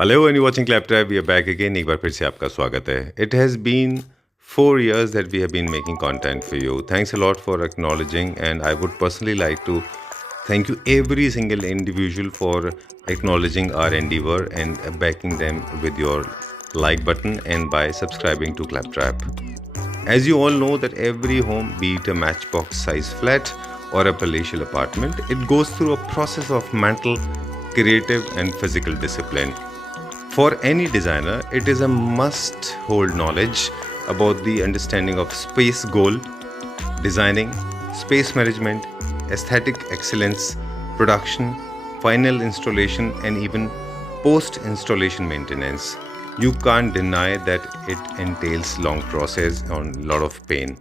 Hello and watching claptrap, we are back again. एक बार फिर से आपका स्वागत है। It has been 4 years that we have been making content for you. Thanks a lot for acknowledging, and I would personally like to thank you every single individual for acknowledging our endeavor and backing them with your like button and by subscribing to Claptrap. As you all know that every home, be it a matchbox size flat or a palatial apartment, it goes through a process of mental, creative and physical discipline. For any designer, it is a must-hold knowledge about the understanding of space goal, designing, space management, aesthetic excellence, production, final installation, and even post-installation maintenance. You can't deny that it entails long process and a lot of pain.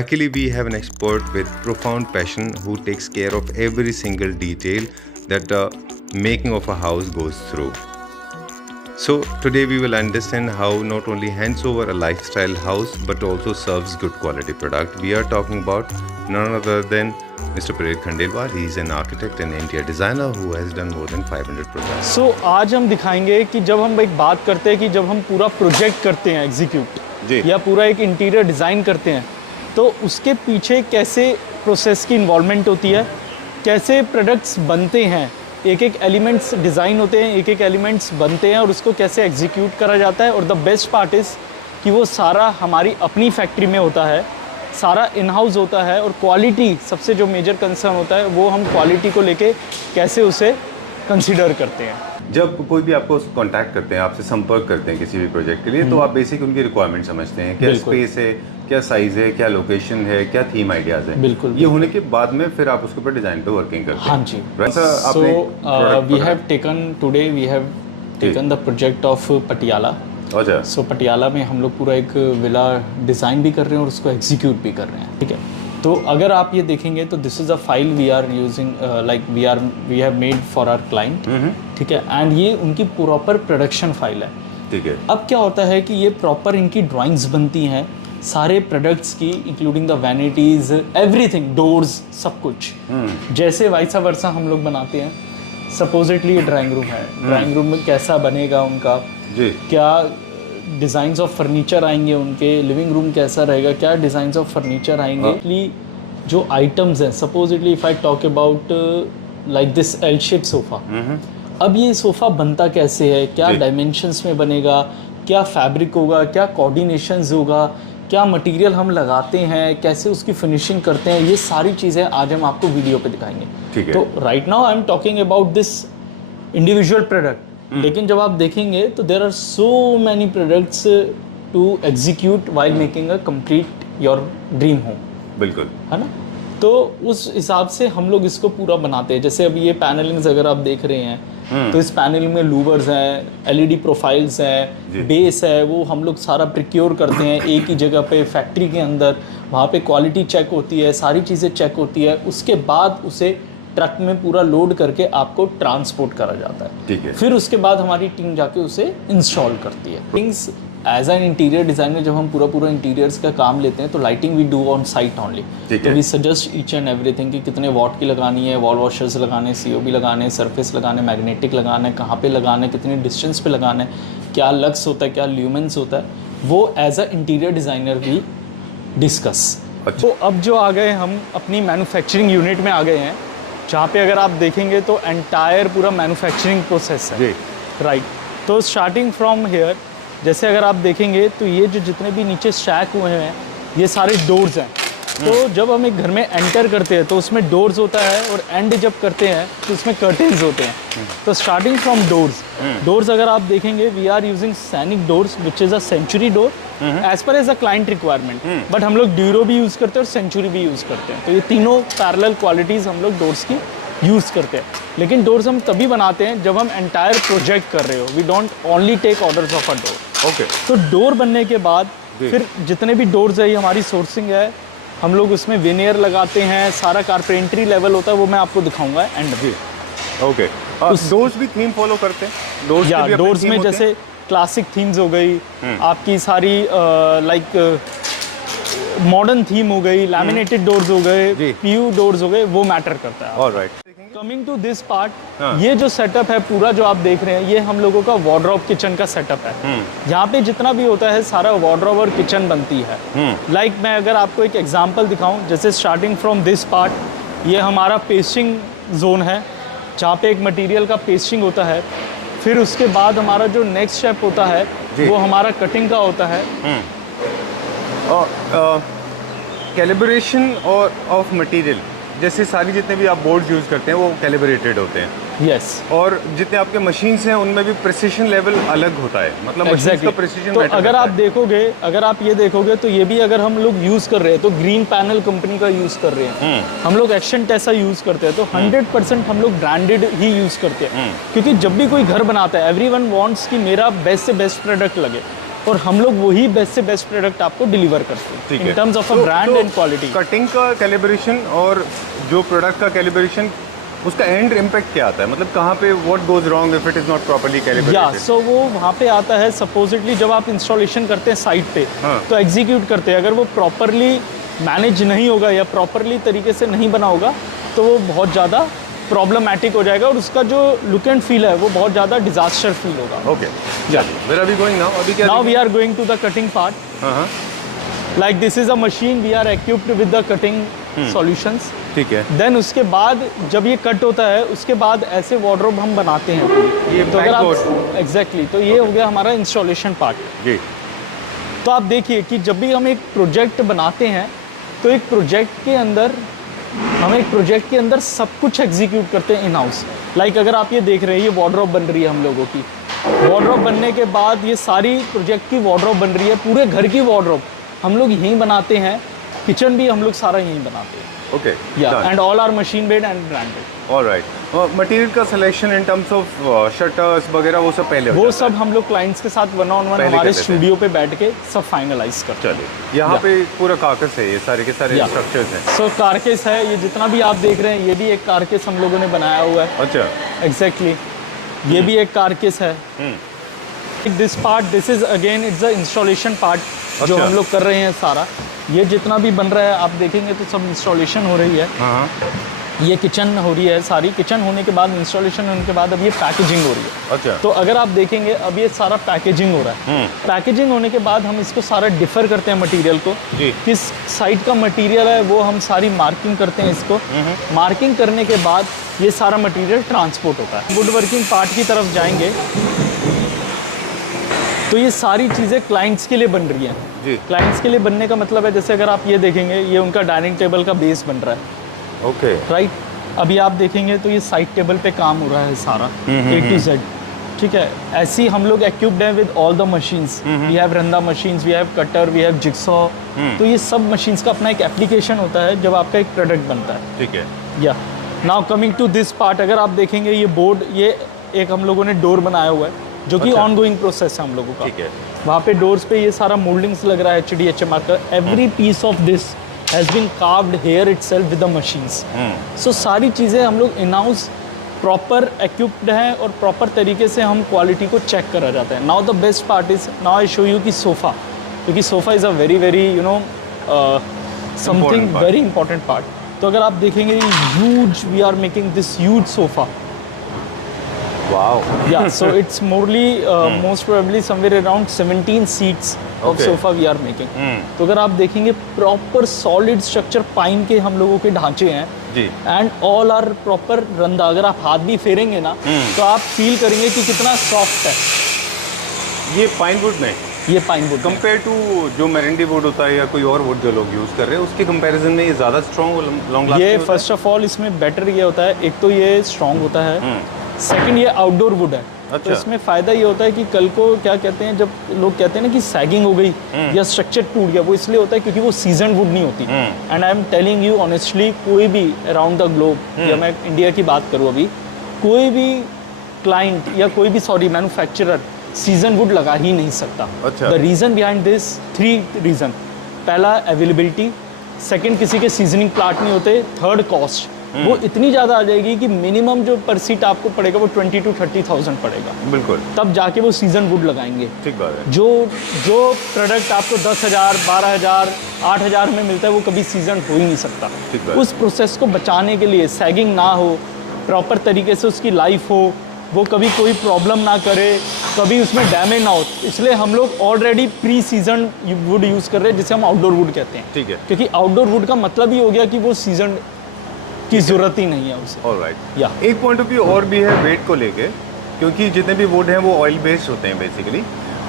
Luckily, we have an expert with profound passion who takes care of every single detail that the making of a house goes through. So today we will understand how not only hands over a lifestyle house but also serves good quality product. We are talking about none other than Mr. Pradeep Khandelwal. He is an architect and interior designer who has done more than 500 projects. So आज हम दिखाएंगे कि जब हम एक बात करते हैं कि जब हम पूरा प्रोजेक्ट करते हैं एग्जीक्यूट या पूरा एक इंटीरियर डिज़ाइन करते हैं तो उसके पीछे कैसे प्रोसेस की इन्वॉल्वमेंट होती है, कैसे प्रोडक्ट्स बनते हैं, एक एक एलिमेंट्स डिज़ाइन होते हैं, एक एक एलिमेंट्स बनते हैं और उसको कैसे एग्जीक्यूट करा जाता है। और द बेस्ट पार्ट इज़ कि वो सारा हमारी अपनी फैक्ट्री में होता है, सारा इन हाउस होता है। और क्वालिटी सबसे जो मेजर कंसर्न होता है वो हम क्वालिटी को लेके कैसे उसे कंसिडर करते हैं। जब कोई भी आपको कांटेक्ट करते हैं, आपसे संपर्क करते हैं किसी भी प्रोजेक्ट के लिए, तो आप बेसिक उनकी रिक्वायरमेंट समझते हैं, क्या स्पेस है, क्या साइज है, क्या लोकेशन है, क्या थीम आइडियाज है। बिल्कुल। ये होने के बाद में फिर आप उसके ऊपर डिजाइन पे वर्किंग करते हैं। हाँ जी। So we have taken today we have taken the project of Patiala. अच्छा। सो पटियाला में हम लोग पूरा एक विला डिज़ाइन भी कर रहे हैं और उसको एग्जीक्यूट भी कर रहे हैं। ठीक है, तो अगर आप ये देखेंगे तो this is a file we are using like we have made for our client. ठीक है, एंड ये उनकी प्रॉपर प्रोडक्शन फाइल है। ठीक है, अब क्या होता है कि ये प्रॉपर इनकी ड्राइंग्स बनती हैं सारे प्रोडक्ट्स की, including the vanities, everything, doors, सब कुछ। जैसे वाइसा वर्सा हम लोग बनाते हैं। सपोजिटली ये ड्राइंग रूम है, ड्राइंग रूम में कैसा बनेगा उनका, क्या डिज़ाइंस ऑफ फर्नीचर आएंगे उनके, लिविंग रूम कैसा रहेगा, क्या डिज़ाइंस ऑफ फर्नीचर आएंगे। जो आइटम्स हैं, supposedly if I talk about like this L shape sofa, अब ये सोफ़ा बनता कैसे है, क्या डायमेंशंस में बनेगा, क्या फैब्रिक होगा, क्या कोऑर्डिनेशंस होगा, क्या मटेरियल हम लगाते हैं, कैसे उसकी फिनिशिंग करते हैं, ये सारी चीज़ें आज हम आपको वीडियो पे दिखाएंगे। ठीक है, तो right now I am talking about this individual product, लेकिन जब आप देखेंगे तो there are so many products to execute while making a complete your dream home. बिल्कुल, है ना। तो उस हिसाब से हम लोग इसको पूरा बनाते हैं। जैसे अब ये पैनलिंग्स अगर आप देख रहे हैं तो इस पैनल में लूवर्स हैं, एलईडी प्रोफाइल्स हैं, बेस है, वो हम लोग सारा प्रिक्योर करते हैं एक ही जगह पे फैक्ट्री के अंदर। वहाँ पे क्वालिटी चेक होती है, सारी चीज़ें चेक होती है, उसके बाद उसे ट्रक में पूरा लोड करके आपको ट्रांसपोर्ट करा जाता है। ठीक है, फिर उसके बाद हमारी टीम जाके उसे इंस्टॉल करती है। Things as an interior designer जब हम पूरा इंटीरियर्स का काम लेते हैं तो lighting we do on site only. तो we suggest each and everything कि कितने वॉट की लगानी है, वॉल वॉशर्स लगाने, सीओबी लगाने, सरफेस लगाने, मैग्नेटिक लगाना है, कहाँ पे लगाना है, कितनी डिस्टेंस पे लगाना है, क्या लक्स होता है, क्या ल्यूमेंस होता है, वो एज अ इंटीरियर डिज़ाइनर भी डिस्कस। तो अब जो आ गए हम अपनी मैन्युफैक्चरिंग यूनिट में आ गए हैं, जहाँ पे अगर आप देखेंगे तो एंटायर पूरा मैन्युफैक्चरिंग प्रोसेस है। राइट, तो स्टार्टिंग फ्रॉम हेयर, जैसे अगर आप देखेंगे तो ये जो जितने भी नीचे स्टैक हुए हैं ये सारे डोर्स हैं। तो जब हम एक घर में एंटर करते हैं तो उसमें डोर्स होता है और एंड जब करते हैं तो उसमें कर्टेन्स होते हैं। तो स्टार्टिंग फ्रॉम डोर्स अगर आप देखेंगे we are using Sainik doors which is a Century door as per as a client requirement, but हम लोग ड्यूरो भी यूज़ करते हैं और सेंचुरी भी यूज़ करते हैं। तो ये तीनों पैरेलल क्वालिटीज़ हम लोग डोर्स की यूज़ करते हैं। लेकिन डोर्स हम तभी बनाते हैं जब हम एंटायर प्रोजेक्ट कर रहे हो। We don't only take orders of a door. Okay, तो डोर बनने के बाद फिर जितने भी डोर्स है ये हमारी सोर्सिंग है, हम लोग उसमें विनियर लगाते हैं, सारा कारपेंट्री लेवल होता है, वो मैं आपको दिखाऊंगा एंड में। ओके, डोर्स भी थीम फॉलो करते हैं? डोर्स में जैसे क्लासिक थीम्स हो गई, आपकी सारी लाइक मॉडर्न थीम हो गई, लैमिनेटेड डोर्स हो गए, पीयू डोर्स हो गए, वो मैटर करता है। Alright, coming to this part, हाँ। ये जो सेटअप है पूरा जो आप देख रहे हैं, ये हम लोगों का वार्डरोब किचन का सेटअप है। यहाँ पे जितना भी होता है सारा वार्डरोब और किचन बनती है। लाइक मैं अगर आपको एक एग्जांपल दिखाऊं, जैसे स्टार्टिंग फ्रॉम दिस पार्ट, ये हमारा पेस्टिंग जोन है जहाँ पे एक मटेरियल का पेस्टिंग होता है। फिर उसके बाद हमारा जो नेक्स्ट स्टेप होता है वो हमारा कटिंग का होता है। और कैलिब्रेशन और ऑफ मटेरियल, जैसे सारी जितने भी आप बोर्ड यूज़ करते हैं वो कैलिब्रेटेड होते हैं। यस, और जितने आपके मशीन्स हैं उनमें भी प्रिसिशन लेवल अलग होता है, मतलब मशीन्स का प्रिसिशन तो मैटर अगर करता आप है। देखोगे, अगर आप ये देखोगे तो ये भी अगर हम लोग यूज़ कर रहे हैं तो ग्रीन पैनल कंपनी का यूज़ कर रहे हैं। हम लोग एक्शन टेसा यूज़ करते हैं, तो 100% हम लोग ब्रांडेड ही यूज़ करते हैं। क्योंकि जब भी कोई घर बनाता है, एवरीवन वांट्स कि मेरा बेस्ट से बेस्ट प्रोडक्ट लगे, और हम लोग वही बेस्ट से बेस्ट प्रोडक्ट आपको डिलीवर करते हैं इन terms of a brand and quality. Cutting का कैलिब्रेशन और जो प्रोडक्ट का कैलिब्रेशन, उसका एंड इम्पैक्ट क्या आता है, मतलब कहाँ पे what goes wrong if it is not properly या कैलिब्रेटेड? सो वो वहाँ पे आता है, सपोजिटली जब आप इंस्टॉलेशन करते हैं साइट पे, हाँ। तो एग्जीक्यूट करते हैं, अगर वो प्रॉपरली मैनेज नहीं होगा या प्रॉपरली तरीके से नहीं बना होगा तो वो बहुत ज़्यादा प्रॉब्लमैटिक हो जाएगा और उसका जो लुक एंड फील है वो बहुत ज़्यादा डिजास्टर फील होगा। Okay, where are we going now? अभी क्या now we are going to the cutting part. हाँ, like this is a machine, we are equipped with the cutting solutions. ठीक है। देन उसके बाद जब ये कट होता है उसके बाद ऐसे वार्डरोब हम बनाते हैं पूरी। ये तो अगर आप backboard। एग्जैक्टली, तो ये हो गया हमारा इंस्टॉलेशन पार्ट। जी। तो आप देखिए कि जब भी हम एक प्रोजेक्ट बनाते हैं तो एक प्रोजेक्ट के अंदर हम एक प्रोजेक्ट के अंदर सब कुछ एग्जीक्यूट करते हैं इन हाउस। लाइक अगर आप ये देख रहे हैं, ये वार्डरोब बन रही है हम लोगों की। वार्डरोब बनने के बाद ये सारी प्रोजेक्ट की वार्डरोब बन रही है, पूरे घर की वार्डरोब हम लोग यहीं बनाते हैं। किचन भी हम लोग सारा यहीं बनाते हैं। Okay, yeah and all are machine made and branded. Alright. Material का selection in terms of shutters वगैरह वो सब पहले हो वो जाता सब हम लोग क्लाइंट्स के साथ वन ऑन वन पहले हमारे कर लेते हैं। स्टूडियो पे बैठ के सब फाइनलाइज करते हैं। चलिए, यहाँ पे पूरा कार्कस है, ये सारे के सारे या। स्ट्रक्चर्स हैं। सो कारकेस है, ये जितना भी आप देख रहे हैं ये भी एक कारकेस हम लोगों ने बनाया हुआ है। अच्छा। एग्जैक्टली, ये भी एक कारकेस है। This part, this is again it's the installation part जो अच्छा। हम लोग कर रहे हैं सारा। ये जितना भी बन रहा है आप देखेंगे तो सब इंस्टॉलेशन हो रही है। हाँ, ये किचन हो रही है सारी। किचन होने के बाद, इंस्टॉलेशन होने के बाद अब ये पैकेजिंग हो रही है। अच्छा। तो अगर आप देखेंगे अब ये सारा पैकेजिंग हो रहा है। पैकेजिंग होने के बाद हम इसको सारा डिफर करते हैं मटेरियल को, जी। किस साइड का मटेरियल है वो हम सारी मार्किंग करते हैं इसको। मार्किंग करने के बाद ये सारा मटेरियल ट्रांसपोर्ट होता है। वुड वर्किंग पार्ट की तरफ जाएंगे तो ये सारी चीज़ें क्लाइंट्स के लिए बन रही हैं। जी। क्लाइंट्स के लिए बनने का मतलब है, जैसे अगर आप ये देखेंगे, ये उनका डाइनिंग टेबल का बेस बन रहा है। ओके। राइट, अभी आप देखेंगे तो ये साइड टेबल पे काम हो रहा है सारा A to Z। ठीक है, ऐसे ही हम लोग इक्विप्ड हैं with all the machines. We have रंदा machines, we have cutter, we have jigsaw. तो ये सब मशीन्स का अपना एक एप्लीकेशन होता है जब आपका एक प्रोडक्ट बनता है। ठीक है। Yeah now coming to this part, अगर आप देखेंगे ये बोर्ड, ये एक हम लोगों ने डोर बनाया हुआ है जो कि अच्छा। ऑनगोइंग प्रोसेस है हम लोगों का। ठीक है। वहाँ पे डोर्स पे ये सारा मोल्डिंग्स लग रहा है HDHMR का। Every piece of this has been carved here itself with the machines. So सारी चीज़ें हम लोग इन हाउस प्रॉपर इक्विप्ड हैं और प्रॉपर तरीके से हम क्वालिटी को चेक करा जाता है। Now the best part is, now I show you कि सोफ़ा, क्योंकि sofa is a very very you know something part. Very important part. तो अगर आप देखेंगे huge, we are making this huge sofa. Wow. Yeah, so it's morely, most probably somewhere around 17 seats of Okay. sofa we are making. तो अगर आप देखेंगे proper solid structure pine के हम लोगों के ढांचे हैं जी। एंड ऑल आर प्रॉपर रंदा। अगर आप हाथ भी फेरेंगे ना तो आप फील करेंगे कि कितना सॉफ्ट है ये पाइन वुड में ये पाइन वुड। कंपेयर टू जो मेरेंडी वुड होता है या कोई और वुड जो लोग यूज़ कर रहे हैं उसके कंपैरिजन में ये ज़्यादा स्ट्रॉन्ग और लॉन्ग लास्टिंग ये होता है? फर्स्ट ऑफ ऑल इसमें बेटर ये होता है, एक तो ये स्ट्रॉन्ग होता है, सेकंड ये आउटडोर वुड है। तो अच्छा। इसमें फ़ायदा ये होता है कि कल को क्या कहते हैं, जब लोग कहते हैं ना कि सैगिंग हो गई या स्ट्रक्चर टूट गया, वो इसलिए होता है क्योंकि वो सीजन वुड नहीं होती। And I am telling you honestly, कोई भी अराउंड द ग्लोब, या मैं इंडिया की बात करूँ अभी, कोई भी क्लाइंट या कोई भी मैन्युफैक्चरर सीजन वुड लगा ही नहीं सकता। अच्छा। The reason behind this, 3 reason. पहला अवेलेबिलिटी, सेकंड किसी के सीजनिंग प्लांट नहीं होते, थर्ड कॉस्ट। वो इतनी ज़्यादा आ जाएगी कि मिनिमम जो पर सीट आपको पड़ेगा वो 20 to 30,000 पड़ेगा, बिल्कुल तब जाके वो सीजन वुड लगाएंगे। ठीक बात है। जो जो प्रोडक्ट आपको 10,000, 12,000, 8,000 में मिलता है वो कभी सीजन हो ही नहीं सकता। ठीक बात। उस प्रोसेस को बचाने के लिए, सैगिंग ना हो, प्रॉपर तरीके से उसकी लाइफ हो, वो कभी कोई प्रॉब्लम ना करे, कभी उसमें डैमेज ना हो। इसलिए हम लोग already pre season would use कर रहे हैं, जिसे हम आउटडोर वुड कहते हैं। ठीक है। क्योंकि आउटडोर वुड का मतलब ही हो गया कि वो सीजन की ज़रूरत ही नहीं है उसे। ऑलराइट। या एक पॉइंट ऑफ व्यू और भी है वेट को लेके, क्योंकि जितने भी वुड हैं वो ऑयल बेस्ड होते हैं बेसिकली।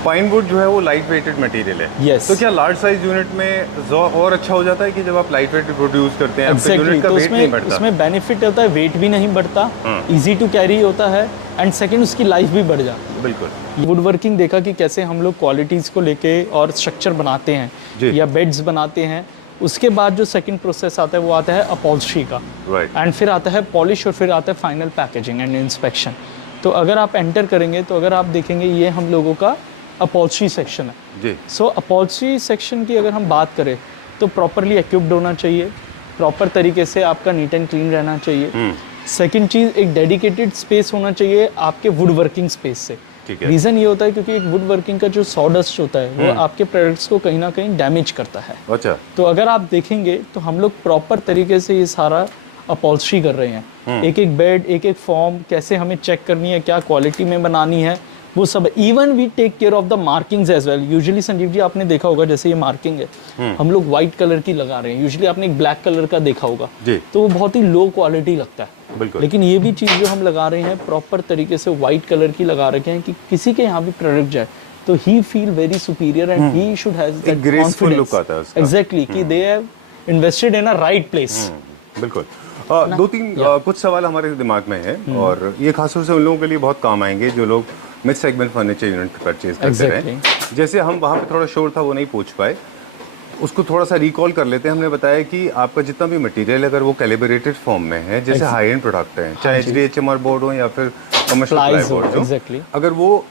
पाइन वुड जो है वो लाइट वेटेड मटेरियल है। Yes. तो क्या लार्ज साइज यूनिट में और अच्छा हो जाता है कि जब आप लाइट वेटेड वुड यूज करते हैं, आपका Exactly. यूनिट का तो वेट नहीं बढ़ता? उसमें बेनिफिट होता है, वेट भी नहीं बढ़ता, इजी टू कैरी होता है, एंड सेकंड उसकी लाइफ भी बढ़ जाती बिल्कुल। है। वुड वर्किंग देखा कि कैसे हम लोग क्वालिटीज़ को लेके और स्ट्रक्चर बनाते हैं जी। या बेड्स बनाते हैं। उसके बाद जो सेकंड प्रोसेस आता है वो आता है अपॉल्स्ट्री का, राइट। एंड फिर आता है पॉलिश, और फिर आता है फाइनल पैकेजिंग एंड इंस्पेक्शन। तो अगर आप एंटर करेंगे तो अगर आप देखेंगे ये हम लोगों का अपॉल्स्ट्री सेक्शन है। जी। सो अपॉल्स्ट्री सेक्शन की अगर हम बात करें तो प्रॉपरली इक्विप्ड होना चाहिए, प्रॉपर तरीके से आपका नीट एंड क्लीन रहना चाहिए। सेकंड चीज़, एक डेडिकेटेड स्पेस होना चाहिए आपके वुड वर्किंग स्पेस से। ठीक है। रीज़न ये होता है क्योंकि एक वुड वर्किंग का जो सॉडस्ट होता है वो आपके प्रोडक्ट्स को कहीं ना कहीं डैमेज करता है। अच्छा। तो अगर आप देखेंगे तो हम लोग प्रॉपर तरीके से ये सारा अपॉल्स्ट्री कर रहे हैं। एक एक बेड, एक एक फॉर्म कैसे हमें चेक करनी है, क्या क्वालिटी में बनानी है, वो सब। Even we take care of the markings as well. Usually Sanjeev ji आपने देखा होगा, जैसे ये मार्किंग है हम लोग व्हाइट कलर की लगा रहे हैं, यूजुअली आपने एक ब्लैक कलर का देखा होगा, जी। तो वो बहुत ही लो क्वालिटी लगता है। बिल्कुल। लेकिन ये भी चीज़ जो हम लगा रहे हैं प्रॉपर तरीके से व्हाइट कलर की लगा रखे हैं कि किसी के यहाँ भी प्रोडक्ट जाए तो he feel very superior and he should have that graceful look आता है उसका। एग्जैक्टली, कि they have invested in a right place. बिल्कुल। दो तीन कुछ सवाल हमारे दिमाग में है, और ये खासतौर से उन लोगों के लिए बहुत काम आएंगे जो लोग mid segment furniture unit purchase करते हैं। जैसे हम वहाँ पे थोड़ा शोर था वो नहीं पूछ पाए, उसको थोड़ा सा रिकॉल कर लेते हैं। हमने बताया कि आपका जितना भी मटेरियल अगर वो कैलिब्रेटेड फॉर्म में है, जैसे हाई एंड प्रोडक्ट है, चाहे HDHMR बोर्ड हो या फिर कमर्शियल प्लाई बोर्ड हो, अगर वो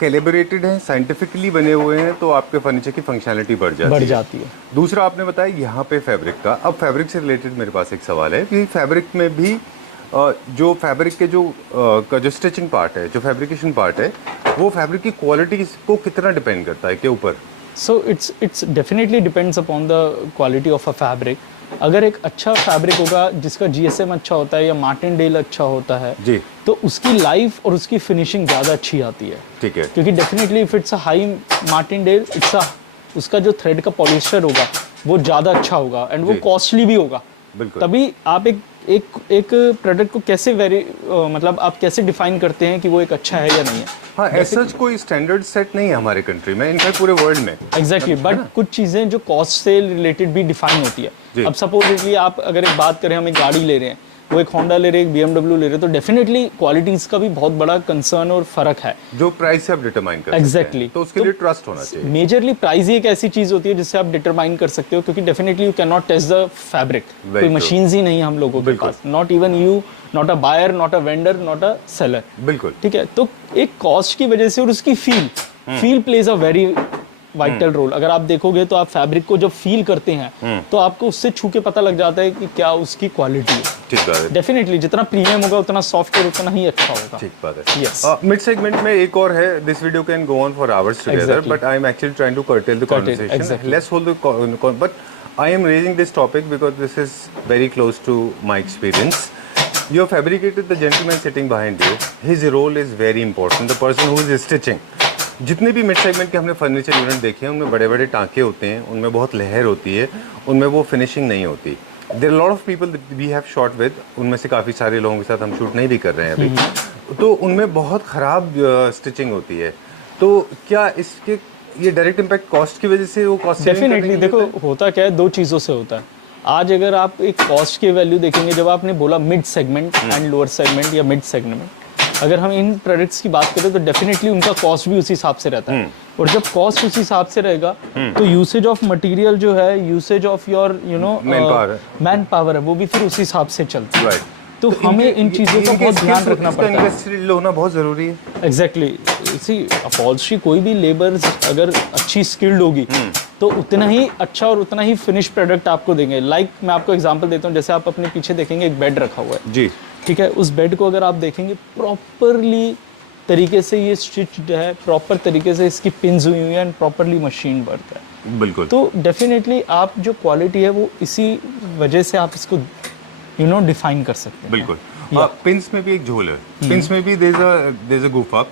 कैलिब्रेटेड हैं, साइंटिफिकली बने हुए हैं, तो आपके फर्नीचर की फंक्शनैलिटी बढ़ जाती है। दूसरा आपने बताया यहाँ पे फैब्रिक का। अब फैब्रिक से रिलेटेड मेरे पास एक सवाल है कि फैब्रिक में भी जो फैब्रिक के जो स्टिचिंग पार्ट है, जो फैब्रिकेशन पार्ट है, वो फैब्रिक की क्वालिटी को कितना डिपेंड करता है के ऊपर? So it's definitely depends upon the quality of a fabric. अगर एक अच्छा फैब्रिक होगा जिसका GSM अच्छा होता है या मार्टिनडेल अच्छा होता है जी, तो उसकी लाइफ और उसकी फिनिशिंग ज़्यादा अच्छी आती है। ठीक है। क्योंकि definitely if it's a high Martindale, उसका जो थ्रेड का पॉलिस्टर होगा वो ज़्यादा अच्छा होगा एंड वो कॉस्टली भी होगा। बिल्कुल। तभी आप एक प्रोडक्ट को कैसे मतलब आप कैसे डिफाइन करते हैं कि वो एक अच्छा है या नहीं है। हाँ, ऐसा कोई स्टैंडर्ड सेट नहीं है हमारे कंट्री में, इनफैक्ट पूरे वर्ल्ड में। एग्जैक्टली, बट कुछ चीज़ें जो कॉस्ट से रिलेटेड भी डिफाइन होती है। अब सपोजिटली आप अगर एक बात करें, हम एक गाड़ी ले रहे हैं, वो एक होंडा ले रहे हैं, एक BMW ले रहे हैं, तो डेफिनेटली क्वालिटीज का भी बहुत बड़ा कंसर्न और फर्क है जो प्राइस से आप डिटरमाइन कर सकते हैं। तो उसके लिए ट्रस्ट होना चाहिए। मेजरली प्राइस ही एक ऐसी चीज होती है जिससे आप डिटरमाइन कर सकते हो, क्योंकि definitely you can not test the fabric. कोई मशीन्स ही नहीं है हम लोगों के पास, not even you, not a buyer, not a vendor, not a seller. बिल्कुल। ठीक है, तो एक कॉस्ट की वजह से और उसकी feel plays a very vital role. अगर आप देखोगे तो आप फैब्रिक को जब फील करते हैं तो आपको उससे छू के पता लग जाता है कि क्या उसकी क्वालिटी है। ठीक बात है। डेफिनेटली जितना प्रीमियम होगा उतना सॉफ्ट और उतना ही अच्छा होगा। ठीक बात है। Yes. मिड सेगमेंट में एक और है, this video can go on for hours together, but I am actually trying to curtail the conversation. Let's hold the but I am raising this topic because this is very close to my experience. You have fabricated the gentleman sitting behind you. His role is very important. The person who is stitching. जितने भी mid segment के हमने furniture unit देखे हैं उनमें बड़े बड़े टाँके होते हैं, उनमें बहुत लहर होती है, उनमें वो फिनिशिंग नहीं होती। There lot of people we have shot with, उनमें से काफ़ी सारे लोगों के साथ हम शूट नहीं भी कर रहे हैं अभी, तो उनमें बहुत ख़राब स्टिचिंग होती है। तो क्या इसके ये डायरेक्ट इम्पैक्ट कॉस्ट की वजह से वो कॉस्ट? डेफिनेटली देखो, होता क्या है, दो चीज़ों से होता है। आज अगर आप एक कॉस्ट की वैल्यू देखेंगे, जब आपने बोला mid segment and lower segment या मिड सेगमेंट, अगर हम इन प्रोडक्ट्स की बात करें तो डेफिनेटली उनका कॉस्ट भी उसी हिसाब से रहता है। और जब कॉस्ट उसी हिसाब से रहेगा तो यूसेज ऑफ मटेरियल जो है, usage of your man power है, वो भी फिर उसी हिसाब से चलती है। तो हमें इन चीज़ों का बहुत ध्यान रखना पड़ता है। इंडस्ट्रियल होना बहुत ज़रूरी है। एग्जैक्टली, इसी अपॉल्स्ट्री कोई भी लेबर्स अगर अच्छी स्किल्ड होगी तो उतना ही अच्छा और उतना ही फिनिश प्रोडक्ट आपको देंगे। लाइक मैं आपको एग्जांपल देता हूँ, जैसे आप अपने पीछे देखेंगे एक बेड रखा हुआ है जी, ठीक है, उस बेड को अगर आप देखेंगे प्रॉपरली तरीके से ये स्टिच्ड है, प्रॉपर तरीके से इसकी पिन्स हुई हुई है एंड प्रॉपरली मशीन वर्क है। बिल्कुल। तो डेफिनेटली आप जो क्वालिटी है वो इसी वजह से आप इसको डिफाइन कर सकते हैं। बिल्कुल। पिंस में भी एक झोल है, पिंस में भी there is a goof up,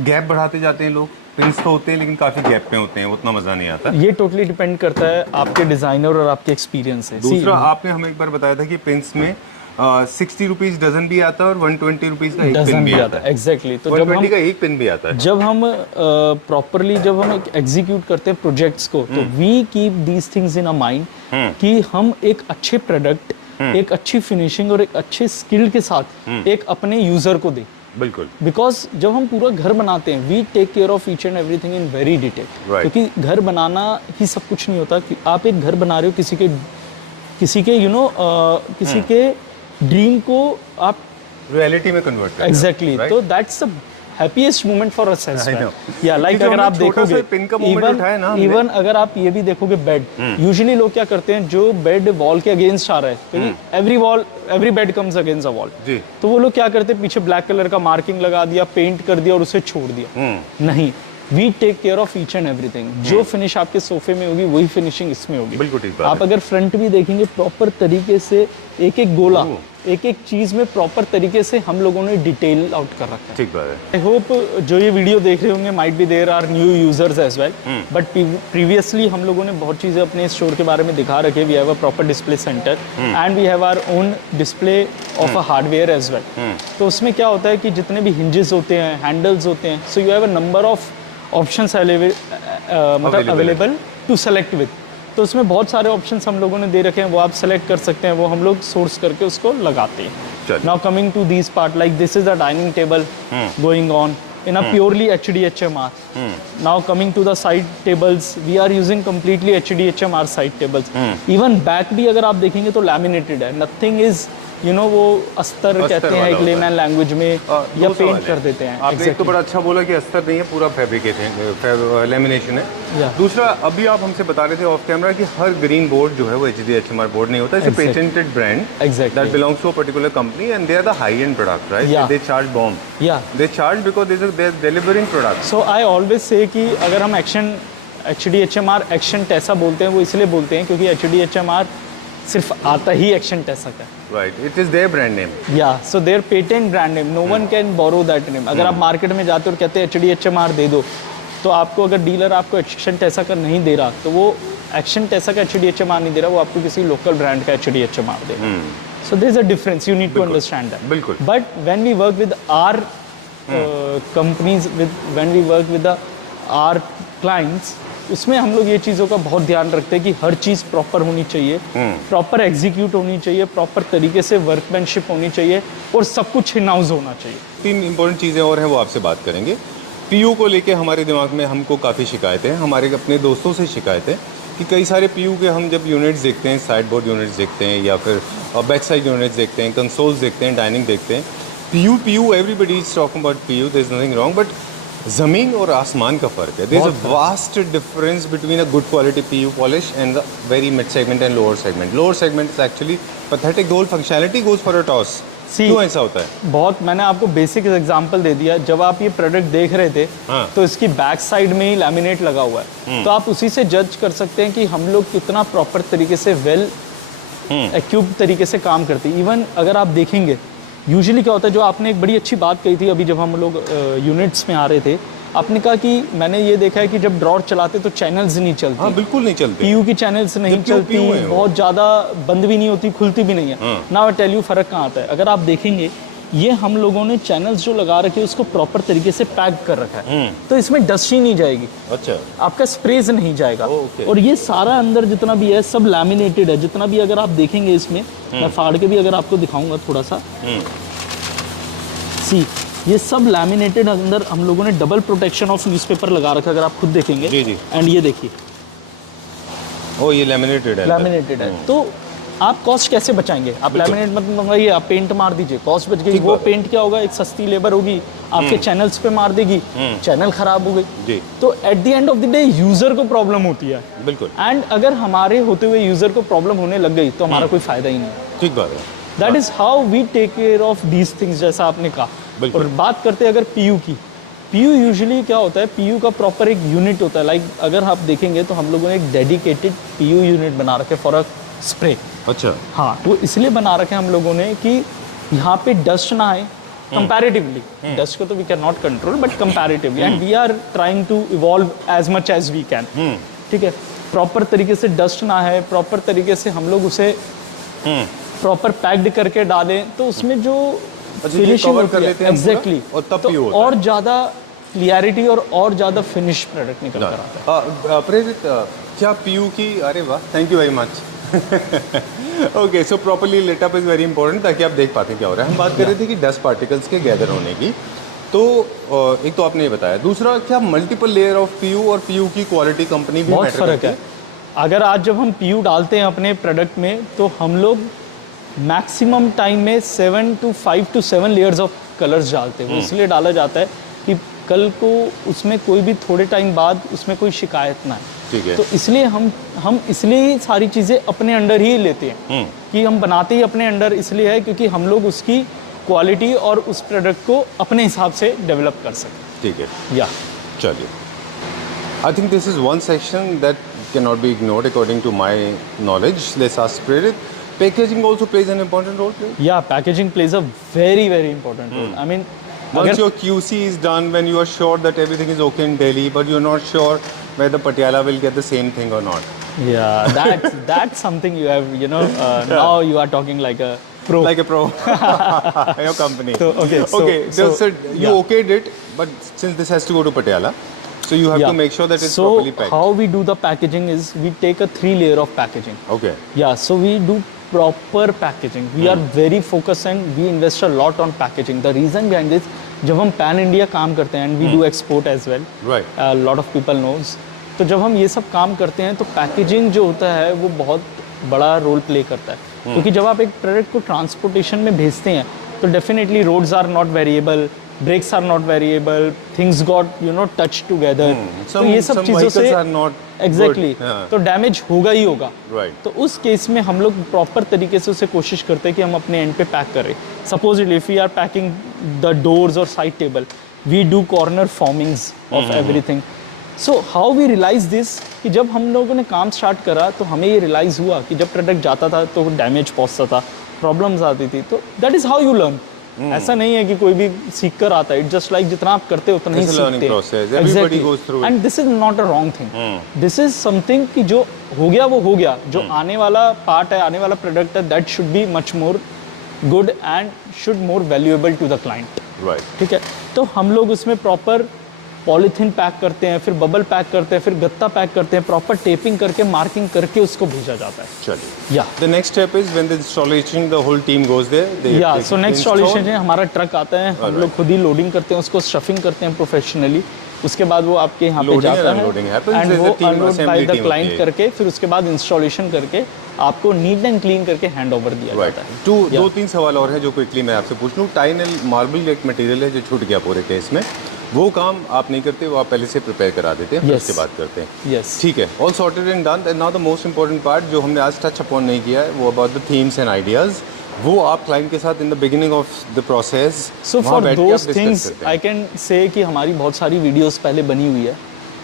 gap बढ़ाते जाते हैं लोग, पिंस तो होते हैं लेकिन काफी गैप में होते हैं, उतना मजा नहीं आता। ये टोटली डिपेंड करता है आपके डिजाइनर और आपके एक्सपीरियंस से। दूसरा आपने हमें एक बार बताया था कि पिंस में 60 रुपीज डजन भी आता है और 120 रुपीज का एक पिन भी आता है। एग्जैक्टली। तो 120 का एक पिन भी आता है। जब हम प्रॉपरली जब हम एग्जीक्यूट करते हैं प्रोजेक्ट्स को, तो we keep these things in a mind कि हम एक अच्छे प्रोडक्ट, एक अच्छी फिनिशिंग और एक अच्छे स्किल के साथ एक अपने यूजर को दें। बिल्कुल। बिकॉज जब हम पूरा घर बनाते हैं, we take care of each and everything in very detail. क्योंकि घर बनाना ही सब कुछ नहीं होता। कि आप एक घर बना रहे हो किसी के किसी के ड्रीम को आप रियलिटी में कन्वर्ट करते हैं। एग्जैक्टली। तो that's the happiest moment for us as well. Yeah like अगर आप देखोगे इवन अगर आप ये भी देखोगे बेड, यूजुअली लोग क्या करते हैं, जो बेड वॉल के अगेंस्ट आ रहा है, क्योंकि every bed comes against a wall, तो वो लोग क्या करते हैं, पीछे ब्लैक कलर का मार्किंग लगा दिया, पेंट कर दिया और उसे छोड़ दिया। नहीं, we take care of each and everything. जो फिनिश आपके सोफे में होगी वही फिनिशिंग इसमें होगी। बिल्कुल ठीक बात है। आप अगर फ्रंट भी देखेंगे प्रॉपर तरीके से, एक एक गोला, एक एक चीज में प्रॉपर तरीके से हम लोगों ने डिटेल आउट कर रखा है। ठीक बात है। आई होप जो ये वीडियो देख रहे होंगे, might be there are new users as well, but previously हम लोगों ने बहुत चीजें अपने स्टोर के बारे में दिखा रखे। We have a proper display centre and we have our own display of a hardware as well. तो उसमें क्या होता है कि जितने भी हिंजेस होते हैं, हैंडल्स होते हैं, so you have a number of options available to select with. तो उसमें बहुत सारे ऑप्शंस हम लोगों ने दे रखे हैं, वो आप सेलेक्ट कर सकते हैं, वो हम लोग सोर्स करके उसको लगाते हैं। Now coming to this part, like this is a dining table going on in a purely HDHMR. Now coming to the side tables, we are using completely HDHMR side tables. Even back भी अगर आप देखेंगे तो laminated है, nothing is वो अस्तर कहते हैं एक लेमैन लैंग्वेज में, या पेंट कर देते हैं। आपने एक तो बड़ा अच्छा बोला कि अस्तर नहीं है, पूरा फैब्रिकेशन लेमिनेशन है। दूसरा, अभी आप हमसे बता रहे थे ऑफ कैमरा कि हर ग्रीन बोर्ड जो है वो HDHMR बोर्ड नहीं होता, it's a patented brand that belongs to a particular company and they are the high end product, right? They charge bomb, they charge because they are delivering product. So I always say कि अगर हम HDHMR action Tesa बोलते हैं, वो इसलिए बोलते हैं क्योंकि HDHMR सिर्फ आता ही एक्शन टेसा का। Right, it is their brand name. Yeah, so their patent brand name. No one can borrow that name. अगर आप मार्केट में जाते हो और कहते हैं HDHMR दे दो, तो आपको अगर डीलर आपको एक्शन टेसा का नहीं दे रहा, तो वो एक्शन टेसा का HDHMR नहीं दे रहा, वो आपको किसी लोकल ब्रांड का HDHMR देगा। So there is a difference. You need to understand that. बिल्कुल। But when we work with our companies, when we work with our clients, उसमें हम लोग ये चीज़ों का बहुत ध्यान रखते हैं कि हर चीज़ प्रॉपर होनी चाहिए, प्रॉपर एग्जीक्यूट होनी चाहिए, प्रॉपर तरीके से वर्कमैनशिप होनी चाहिए और सब कुछ इन हाउस होना चाहिए। 3 इंपॉर्टेंट चीज़ें और हैं, वो आपसे बात करेंगे। पीयू को लेके हमारे दिमाग में हमको काफ़ी शिकायतें हैं, हमारे अपने दोस्तों से शिकायतें कि कई सारे पीयू के हम जब यूनिट्स देखते हैं, साइड बोर्ड यूनिट्स देखते हैं या फिर बैक साइड यूनिट्स देखते हैं, कंसोल्स देखते हैं, डाइनिंग देखते हैं, PU everybody is talking about PU, there is nothing wrong, but ज़मीन और आसमान का फ़र्क है। There is a vast difference between a good quality PU polish and the very mid segment and lower segment. Lower segment is actually pathetic, the whole functionality goes for a toss. क्यों ऐसा होता है? बहुत, मैंने आपको basic example दे दिया। जब आप ये प्रोडक्ट देख रहे थे तो इसकी बैक साइड में ही लैमिनेट लगा हुआ है, तो आप उसी से जज कर सकते हैं कि हम लोग कितना प्रॉपर तरीके से वेल एक्यूब तरीके से काम करते हैं। इवन अगर आप देखेंगे यूजुअली क्या होता है, जो आपने एक बड़ी अच्छी बात कही थी अभी जब हम लोग यूनिट्स में आ रहे थे, आपने कहा कि मैंने ये देखा है कि जब ड्रॉर चलाते तो चैनल्स नहीं चलती। हाँ, बिल्कुल नहीं चलती। पीयू की चैनल्स नहीं चलती, बहुत ज़्यादा बंद भी नहीं होती, खुलती भी नहीं है। ना आई टेल यू फ़र्क कहाँ आता है। अगर आप देखेंगे ये हम लोगों ने चैनल्स जो लगा रखे हैं उसको प्रॉपर तरीके से पैक कर रखा है, तो इसमें डस्ट ही नहीं जाएगी। अच्छा, आपका स्प्रेज नहीं जाएगा। और ये सारा अंदर जितना भी है सब लैमिनेटेड है। जितना भी अगर आप देखेंगे इसमें, मैं फाड़ के भी अगर आपको दिखाऊंगा थोड़ा सा, सी ये सब लैमिनेटेड अंदर हम लोगों ने डबल प्रोटेक्शन ऑफ न्यूज़पेपर लगा रखा है, अगर आप खुद देखेंगे। जी जी। एंड ये देखिए, ओ ये लैमिनेटेड है। तो आप कॉस्ट कैसे बचाएंगे? आप लैमिनेट मत मंगाइए, आप पेंट मार दीजिए, कॉस्ट बच गई। वो पेंट क्या होगा, एक सस्ती लेबर होगी, आपके चैनल्स पे मार देगी, चैनल खराब हो गई। तो at the end of the day user को प्रॉब्लम होती है। बिल्कुल। एंड अगर हमारे होते हुए यूजर को प्रॉब्लम होने लग गई तो हमारा कोई फायदा ही नहीं। ठीक बात है। That is how we take care of these things, जैसा आपने कहा। और बात करते हैं अगर पीयू की, पीयू यूजुअली क्या होता है, पीयू का प्रॉपर एक यूनिट होता है। लाइक अगर आप देखेंगे तो हम लोगों ने एक डेडिकेटेड पीयू यूनिट बना रखे फॉर अ स्प्रे। अच्छा। हाँ, तो इसलिए बना रखे हम लोगों ने कि यहाँ पे डस्ट ना आए कंपैरेटिवली, डस्ट को तो we can not control but comparatively, and we are trying to evolve as much as we can, ठीक है। प्रॉपर तरीके से डस्ट ना है, प्रॉपर तरीके से हम लोग उसे प्रॉपर पैक्ड करके डालें, तो उसमें जो फिनिशिंग होती है एग्जैक्टली, और तब तो और ज़्यादा क्लियरिटी और ज़्यादा फिनिश प्रोडक्ट निकल कर आता है। प्रेरित, क्या पीयू की, अरे वाह, thank you very much. Okay, so properly lit up is very important, ताकि आप देख पाते हैं क्या हो रहा है। हम बात कर रहे थे कि डस्ट पार्टिकल्स के गैदर होने की, तो एक तो आपने ये बताया, दूसरा क्या मल्टीपल लेयर ऑफ पीयू और पीयू की क्वालिटी कंपनी भी बहुत मैटर फ़र्क करती है। अगर आज जब हम पीयू डालते हैं अपने प्रोडक्ट में, तो हम लोग मैक्सिमम टाइम में 5 to 7 लेयर्स ऑफ कलर्स डालते हैं। वो इसलिए डाला जाता है कि कल को उसमें कोई भी थोड़े टाइम बाद उसमें कोई शिकायत ना है। ठीक है। तो इसलिए हम इसलिए ही सारी चीज़ें अपने अंडर ही लेते हैं, कि हम बनाते ही अपने अंडर इसलिए है क्योंकि हम लोग उसकी क्वालिटी और उस प्रोडक्ट को अपने हिसाब से डेवलप कर सकें। ठीक है, या चलिए, I think this is one section that can not be ignored according to my knowledge. Let's ask Prerit, packaging also plays an important role? या packaging plays a very important role. I mean, Once your QC is done, when you are sure that everything is okay in Delhi, but you're not sure whether Patiala will get the same thing or not. yeah, that's something you have, now you are talking like a pro. Like a pro. Your company. So, okay, so you okayed it, but since this has to go to Patiala, so you have to make sure that it's properly packed. So how we do the packaging is we take a 3 layer of packaging. Okay. Yeah, so we do proper packaging. We are very focused and we invest a lot on packaging. The reason behind this, जब हम pan India काम करते हैं, and we do export as well. Right. A lot of people knows. तो जब हम ये सब काम करते हैं तो पैकेजिंग जो होता है वो बहुत बड़ा रोल प्ले करता है, क्योंकि जब आप एक प्रोडक्ट को ट्रांसपोर्टेशन में भेजते हैं तो definitely roads are not variable, breaks are not variable, things got touch together, तो ये सब चीज़ों से एग्जैक्टली तो डैमेज होगा ही होगा। तो उस केस में हम लोग प्रॉपर तरीके से उसे कोशिश करते हैं कि हम अपने एंड पे पैक करें। Supposedly if we are packing the doors और side table, we do corner formings of everything. So how we realise this, कि जब हम लोगों ने काम स्टार्ट करा तो हमें ये रियलाइज़ हुआ कि जब प्रोडक्ट जाता था तो डैमेज पहुंचता था, प्रॉब्लम्स आती थी, तो that is how you learn. ऐसा नहीं है कि कोई भी सीख कर आता है, इट्स जस्ट लाइक जितना आप करते हो उतना ही सीखते हैं। And this is not a wrong thing, this is something कि जो हो गया वो हो गया, जो आने वाला पार्ट है, आने वाला प्रोडक्ट है, that should be much more good and should more valuable to the client. ठीक है, तो हम लोग उसमें प्रॉपर पॉलीथीन पैक करते हैं, फिर बबल पैक करते हैं, फिर गत्ता पैक करते हैं, प्रॉपर टेपिंग करके मार्किंग करके उसको भेजा जाता है। चलिए, yeah the next step is when the installation, the whole team goes there. Yeah so next installation है, हमारा ट्रक आता है, हम लोग खुद ही लोडिंग करते हैं, उसको स्टफिंग करते हैं प्रोफेशनली, उसके बाद वो आपके यहाँ पे जाता है एंड वो अनलोड बाय द क्लाइंट करके, फिर उसके बाद इंस्टॉलेशन करके आपको नीट एंड क्लीन करके हैंड ओवर दिया जाता है। 2-3 सवाल और है जो क्विकली मैं आपसे पूछ लूँ। टाइन एंड मार्बल एक मटेरियल है जो छूट गया पूरे केस में, वो काम आप नहीं करते, वो आप पहले से प्रिपेयर करा देते हैं, फिर उसके बाद करते हैं। यस, ठीक है, all sorted and done. And now the most important part जो हमने आज टच अपॉन नहीं किया है, वो about the themes and ideas, वो आप क्लाइंट के साथ in the beginning of the process. So for those things I can say कि हमारी बहुत सारी वीडियोस पहले बनी हुई है,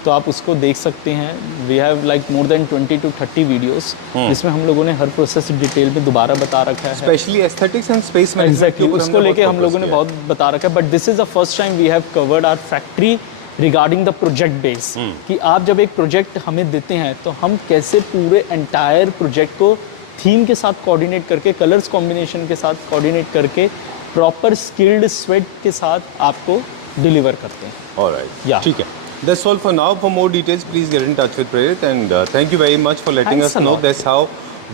तो आप उसको देख सकते हैं। We have like more than 20 to 30 videos, जिसमें हम लोगों ने हर प्रोसेस डिटेल में दोबारा बता रखा है, specially aesthetics and space management. Exactly, उसको लेके हम लोगों ने बहुत बता रखा है। But this is the first time we have covered our factory regarding the project base, कि आप जब एक प्रोजेक्ट हमें देते हैं तो हम कैसे पूरे एंटायर प्रोजेक्ट को थीम के साथ कोऑर्डिनेट करके, कलर्स कॉम्बिनेशन के साथ कोऑर्डिनेट करके, प्रॉपर स्किल्ड स्वेट के साथ आपको डिलीवर करते हैं। ऑलराइट, या ठीक है, that's all for now. For more details, please get in touch with Prerit, and thank you very much for letting us know. That's how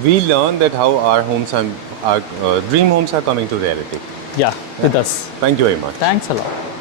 we learn that how our homes and our dream homes are coming to reality. Yeah, with us. Thank you very much. Thanks a lot.